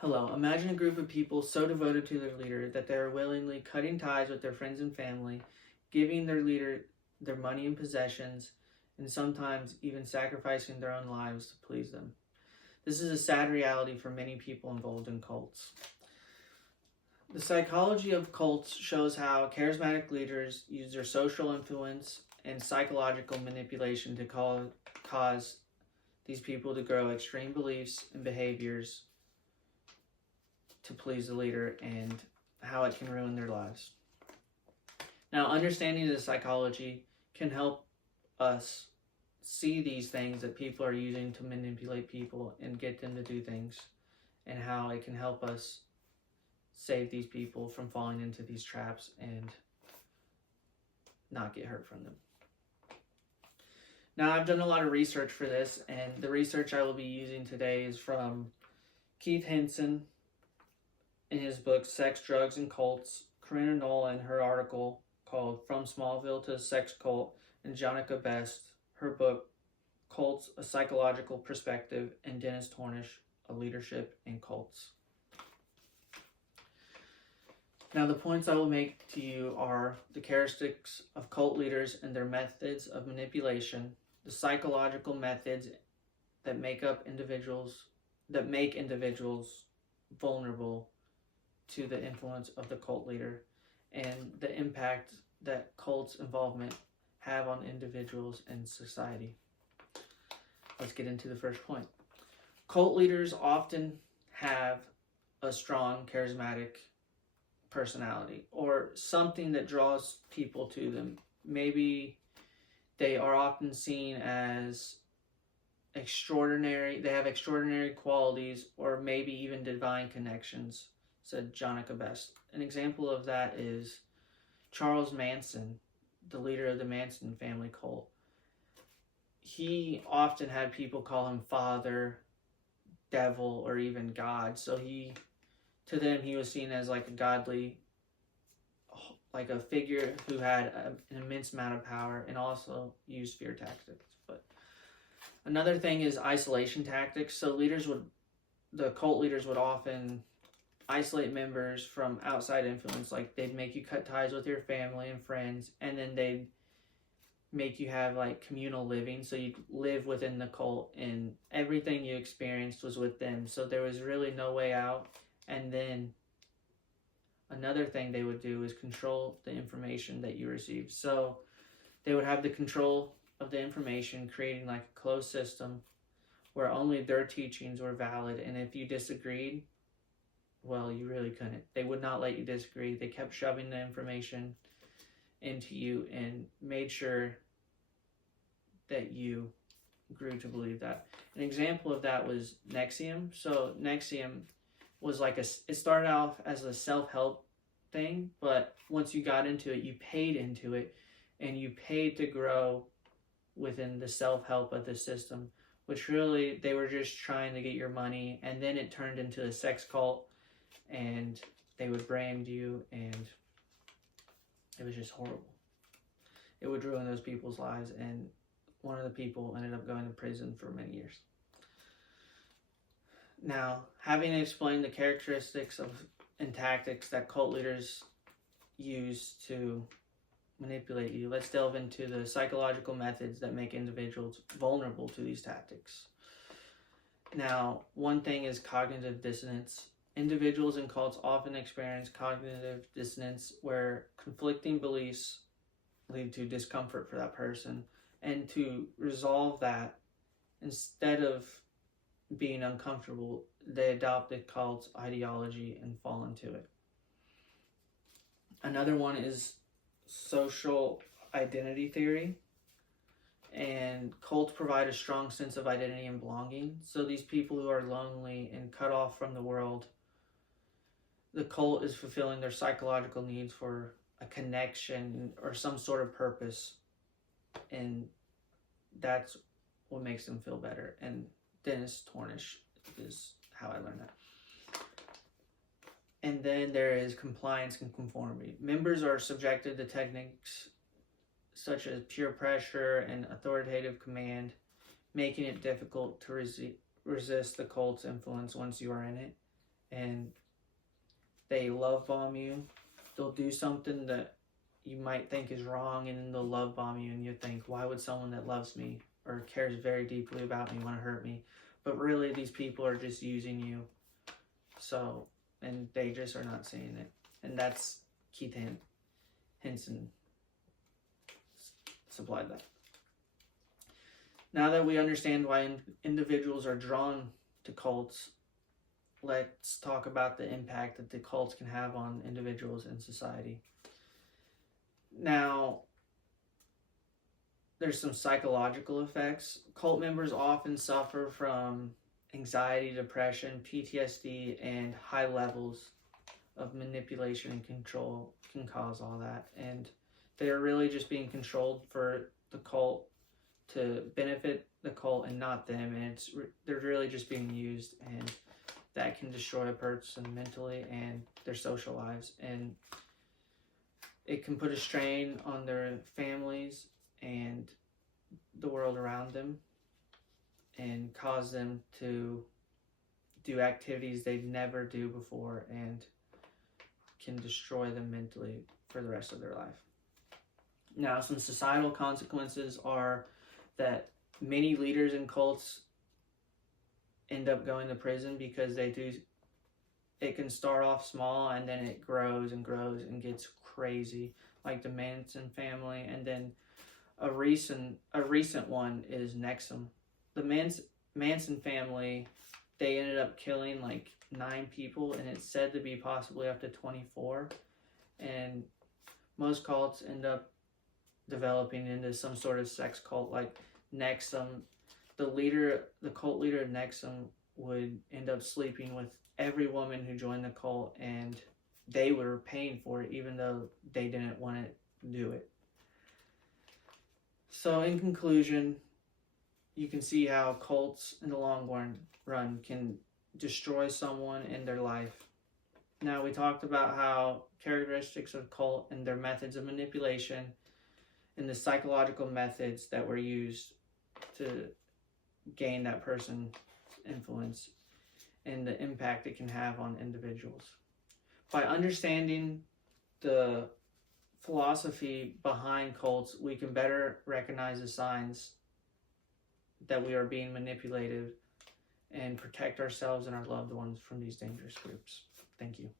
Hello, imagine a group of people so devoted to their leader that they are willingly cutting ties with their friends and family, giving their leader their money and possessions, and sometimes even sacrificing their own lives to please them. This is a sad reality for many people involved in cults. The psychology of cults shows how charismatic leaders use their social influence and psychological manipulation to cause these people to grow extreme beliefs and behaviors to please the leader, and how it can ruin their lives. Now, understanding the psychology can help us see these things that people are using to manipulate people and get them to do things, and how it can help us save these people from falling into these traps and not get hurt from them. Now, I've done a lot of research for this, and the research I will be using today is from Keith Henson in his book Sex, Drugs, and Cults, Corinna Knoll in her article called From Smallville to the Sex Cult, and Jonica Best, her book Cults, A Psychological Perspective, and Dennis Tornish, A Leadership in Cults. Now, the points I will make to you are the characteristics of cult leaders and their methods of manipulation, the psychological methods that make individuals vulnerable to the influence of the cult leader, and the impact that cult's involvement have on individuals and society. Let's get into the first point. Cult leaders often have a strong, charismatic personality or something that draws people to them. Maybe they are often seen as extraordinary, they have extraordinary qualities, or maybe even divine connections, said Jonica Best. An example of that is Charles Manson, the leader of the Manson family cult. He often had people call him Father, Devil, or even God. So to them, he was seen as like a godly, like a figure who had an immense amount of power and also used fear tactics. But another thing is isolation tactics. So the cult leaders would often isolate members from outside influence. Like they'd make you cut ties with your family and friends, and then they'd make you have like communal living, so you'd live within the cult and everything you experienced was with them, so there was really no way out. And then another thing they would do is control the information that you receive. So they would have the control of the information, creating like a closed system where only their teachings were valid, and if you disagreed, well, you really couldn't. They would not let you disagree. They kept shoving the information into you and made sure that you grew to believe that. An example of that was NXIVM. So NXIVM was it started off as a self-help thing, but once you got into it, you paid into it, and you paid to grow within the self-help of the system, which really they were just trying to get your money. And then it turned into a sex cult, and they would brand you, and it was just horrible. It would ruin those people's lives, and one of the people ended up going to prison for many years. Now, having explained the characteristics and tactics that cult leaders use to manipulate you, let's delve into the psychological methods that make individuals vulnerable to these tactics. Now, one thing is cognitive dissonance. Individuals in cults often experience cognitive dissonance where conflicting beliefs lead to discomfort for that person. And to resolve that, instead of being uncomfortable, they adopt the cult's ideology and fall into it. Another one is social identity theory. And cults provide a strong sense of identity and belonging. So these people who are lonely and cut off from the world, the cult is fulfilling their psychological needs for a connection or some sort of purpose, and that's what makes them feel better. And Dennis Tornish is how I learned that. And then there is compliance and conformity. Members are subjected to techniques such as peer pressure and authoritative command, making it difficult to resist the cult's influence once you are in it. and they love bomb you. They'll do something that you might think is wrong, and then they'll love bomb you, and you think, why would someone that loves me or cares very deeply about me want to hurt me? But really, these people are just using you. So, and they just are not seeing it. And that's Keith Henson supplied that. Now that we understand why individuals are drawn to cults, let's talk about the impact that the cults can have on individuals in society. Now, there's some psychological effects. Cult members often suffer from anxiety, depression, PTSD, and high levels of manipulation and control can cause all that. And they're really just being controlled for the cult to benefit the cult and not them. And they're really just being used, and that can destroy a person mentally and their social lives. And it can put a strain on their families and the world around them, and cause them to do activities they'd never do before, and can destroy them mentally for the rest of their life. Now, some societal consequences are that many leaders in cults end up going to prison because it can start off small and then it grows and grows and gets crazy, like the Manson family. And then a recent one is Nexum. The Manson family, they ended up killing like 9 people, and it's said to be possibly up to 24. And most cults end up developing into some sort of sex cult, like Nexum. The cult leader of Nexum would end up sleeping with every woman who joined the cult, and they were paying for it even though they didn't want to do it. So in conclusion, you can see how cults in the long run can destroy someone in their life. Now, we talked about how characteristics of cult and their methods of manipulation and the psychological methods that were used to gain that person's influence and the impact it can have on individuals. By understanding the philosophy behind cults, we can better recognize the signs that we are being manipulated and protect ourselves and our loved ones from these dangerous groups. Thank you.